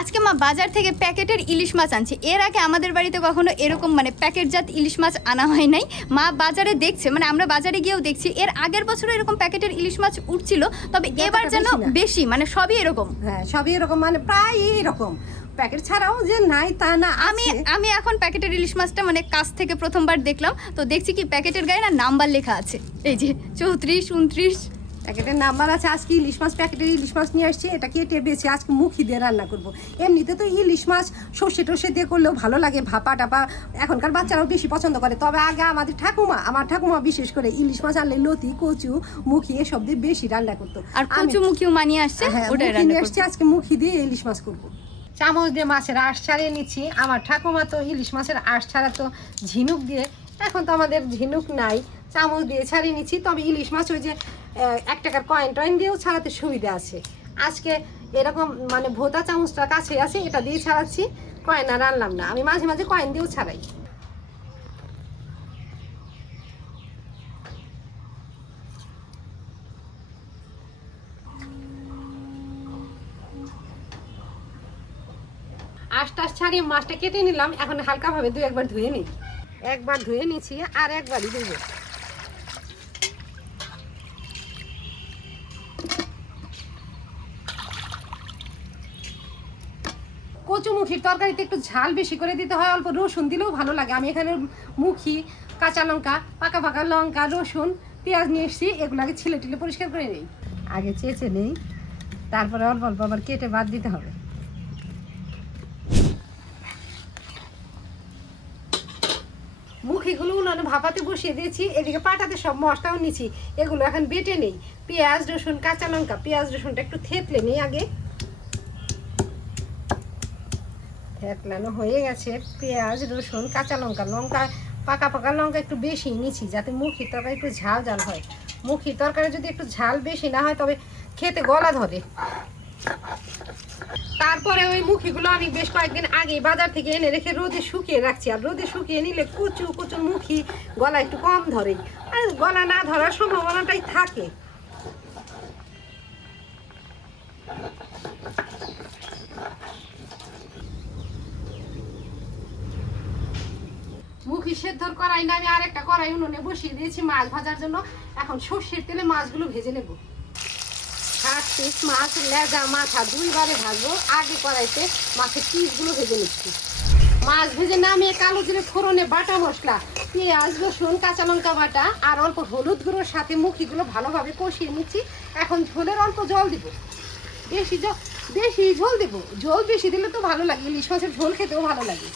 আজকে মা বাজার থেকে প্যাকেটের ইলিশ মাছ আনছে। এর আগে আমাদের বাড়িতে কখনো এরকম মানে প্যাকেটজাত ইলিশ মাছ আনা হয় নাই। মা বাজারে দেখছে মানে আমরা বাজারে গিয়েও দেখছি এর আগের বছরও এরকম প্যাকেটের ইলিশ মাছ উঠছিল তবে এবার যেন বেশি মানে সবই এরকম। হ্যাঁ সবই এরকম মানে প্রায় এরকম। প্যাকেট ছাড়াও যে নাই তা না আমি আমি এখন প্যাকেটের ইলিশ মাছটা মানে কাছ থেকে প্রথমবার দেখলাম তো দেখছি কি প্যাকেটের গায়ে না নাম্বার লেখা আছে। এই যে চৌত্রিশ উনত্রিশ প্যাকেটের নাম্বার আছে আজকে ইলিশ মাছ প্যাকেটের ইলিশ মাছ নিয়ে আসছি এটা কেটে বেছে আজকে মুখি দিয়ে রান্না করব। এমনিতে তো ইলিশ মাছ সর্ষে টর্ষে দিয়ে করলেও ভালো লাগে ভাপা টাপা এখনকার বাচ্চারাও বেশি পছন্দ করে। তবে আগে আমাদের ঠাকুমা আমার ঠাকুমা বিশেষ করে ইলিশ মাছ আনলে লতি কচু মুখি এসব দিয়ে বেশি রান্না করতো। আর কচু মুখিও মানিয়ে আসছে? হ্যাঁ, ওটাই নিয়ে করব। আজকে মুখি দিয়ে ইলিশ মাছ করব। চামচ দিয়ে মাছের আঁশ ছাড়িয়ে নিচ্ছি। আমার ঠাকুমা তো ইলিশ মাছের আঁশ ছাড়া তো ঝিনুক দিয়ে এখন তো আমাদের ঝিনুক নাই চামচ দিয়ে ছাড়িয়ে নিচ্ছি। তবে ইলিশ মাছ ওই যে এক টাকার কয়েন টয়েন দিয়েও ছাড়াতে সুবিধা আছে। আজকে এরকম মানে ভোতা চামচটা কাছে আছে, এটা দিয়ে ছাড়াচ্ছি কয়েন আর আনলাম না। আমি মাঝে মাঝে কয়েন দিয়েও ছাড়াই। আশ টাশ ছাড়িয়ে মাছটা কেটে নিলাম, এখন হালকাভাবে দু একবার ধুয়ে নিই। একবার ধুয়ে নিচ্ছি আর একবারই দেবো। কচুমুখির তরকারিতে একটু ঝাল বেশি করে দিতে হয়, অল্প রসুন দিলেও ভালো লাগে। আমি এখানে মুখি, কাঁচা লঙ্কা, পাকা পাকা লঙ্কা, রসুন, পেঁয়াজ নিয়ে এসেছি এগুলোকে ছিলে টিলে পরিষ্কার করে নিই। আগে চেঁচে নেই, তারপরে অল্প অল্প আবার কেটে বাদ দিতে হবে। মুখিগুলো উনুনে ভাপাতে বসিয়ে দিয়েছি, এদিকে পাটাতে সব মশলাও নিচ্ছি এগুলো এখন বেটে নেই। পেঁয়াজ, রসুন, কাঁচা লঙ্কা, পেঁয়াজ, রসুনটা একটু থেতলে নিই আগে। থেতলানো হয়ে গেছে, পেঁয়াজ, রসুন, কাঁচা লঙ্কা লঙ্কা, পাকা পাকা লঙ্কা একটু বেশি নিচ্ছি যাতে মুখি তরকারি একটু ঝাল ঝাল হয়। মুখি তরকারি যদি একটু ঝাল বেশি না হয় তবে খেতে গলা ধরে। তারপরে ওই মুখিগুলো আমি বেশ কয়েকদিন আগে বাজার থেকে এনে রেখে রোদে শুকিয়ে রাখছি, আর রোদে শুকিয়ে নিলে কুচু কুচু মুখি গলা একটু কম ধরে। আর গলা না ধরার সম্ভাবনাটাই থাকে। মুখি সেদ্ধর কড়াই না, আমি আরেকটা কড়াই উনুনে বসিয়ে দিয়েছি মাছ ভাজার জন্য। এখন সর্ষের তেলে মাছগুলো ভেজে নেব। ষাট পিস মাছ, লেজা মাথা দুইবারে ভাজবো। আগে কড়াইতে মাছের পিসগুলো ভেজে নিচ্ছি। মাছ ভেজে নামিয়ে কালো জিরে ফোড়নে বাটা মশলা, পেঁয়াজ, রসুন, কাঁচা লঙ্কা বাটা আর অল্প হলুদ গুঁড়োর সাথে মুখিগুলো ভালোভাবে কষিয়ে নিচ্ছি। এখন ঝোলের অল্প জল দিব। বেশি জল বেশি ঝোল দেবো। ঝোল বেশি দিলে তো ভালো লাগে, ইলিশ মাছের ঝোল খেতেও ভালো লাগে।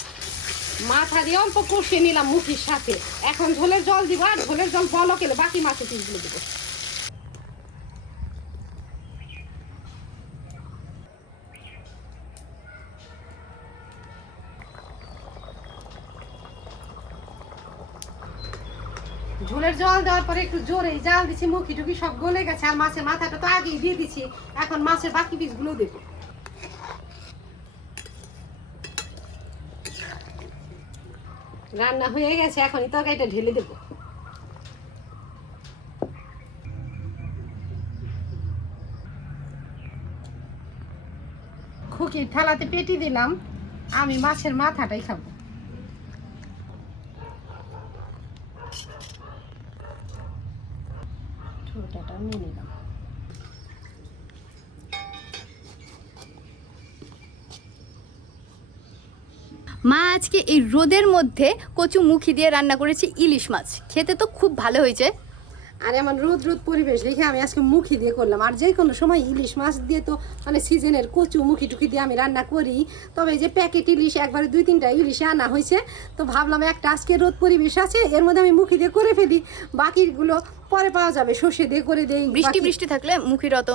মাথা দিয়ে অল্প কষিয়ে নিলাম মুখির সাথে। এখন ঝোলের জল দিব আর ঝোলের জল বলক এলে বাকি মাছের পিসগুলো দেবো। ঝোলের জল দেওয়ার পরে একটু জোরে জাল দিচ্ছি মুখি টুকি সব গলে গেছে, আর মাছের মাথাটা তো আগেই দিয়ে দিচ্ছি এখন মাছের বাকি পিসগুলো দেবো। রান্না হয়ে গেছে, এখনই তরকারিটা ঢেলে দেবো। খুকির থালাতে পেটি দিলাম, আমি মাছের মাথাটাই খাব। ছোটাটা নিয়ে নিলাম মা আজকে এই রোদের মধ্যে কচু মুখি দিয়ে রান্না করেছি ইলিশ মাছ। খেতে তো খুব ভালো হয়েছে। আর এমন রোদ রোদ পরিবেশ দেখে আমি আজকে মুখি দিয়ে করলাম। আর যে কোনো সময় ইলিশ মাছ দিয়ে তো মানে সিজনের কচু মুখি টুকি দিয়ে আমি রান্না করি। তবে যে প্যাকেট ইলিশ, একবারে দুই তিনটা ইলিশে আনা হয়েছে। তো ভাবলাম একটা আজকে রোদ পরিবেশ আছে, এর মধ্যে আমি মুখি দিয়ে করে ফেলি। বাকিগুলো পরে পাওয়া যাবে সর্ষে দিয়ে করে দেই বৃষ্টি বৃষ্টি থাকলে মুখির অত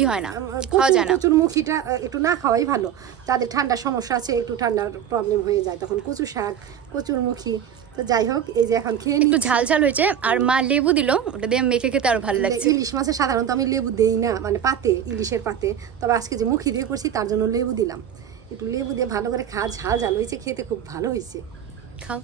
ই হয় না খাওয়া যায় না। কচুর মুখিটা একটু না খাওয়াই ভালো। যাদের ঠান্ডার সমস্যা আছে একটু ঠান্ডার প্রবলেম হয়ে যায় তখন কচু শাক কচুর মুখি। তো যাই হোক এই যে এখন খেয়ে একটু ঝাল ঝাল হয়েছে আর মা লেবু দিল ওটা দিয়ে মেখে খেতে আরও ভালো লাগছে। ইলিশ মাছে সাধারণত আমি লেবু দেই না মানে পাতে ইলিশের পাতে। তবে আজকে যে মুখি দিয়ে করছি তার জন্য লেবু দিলাম। একটু লেবু দিয়ে ভালো করে খা ঝাল ঝাল হয়েছে খেতে খুব ভালো হয়েছে। খাও।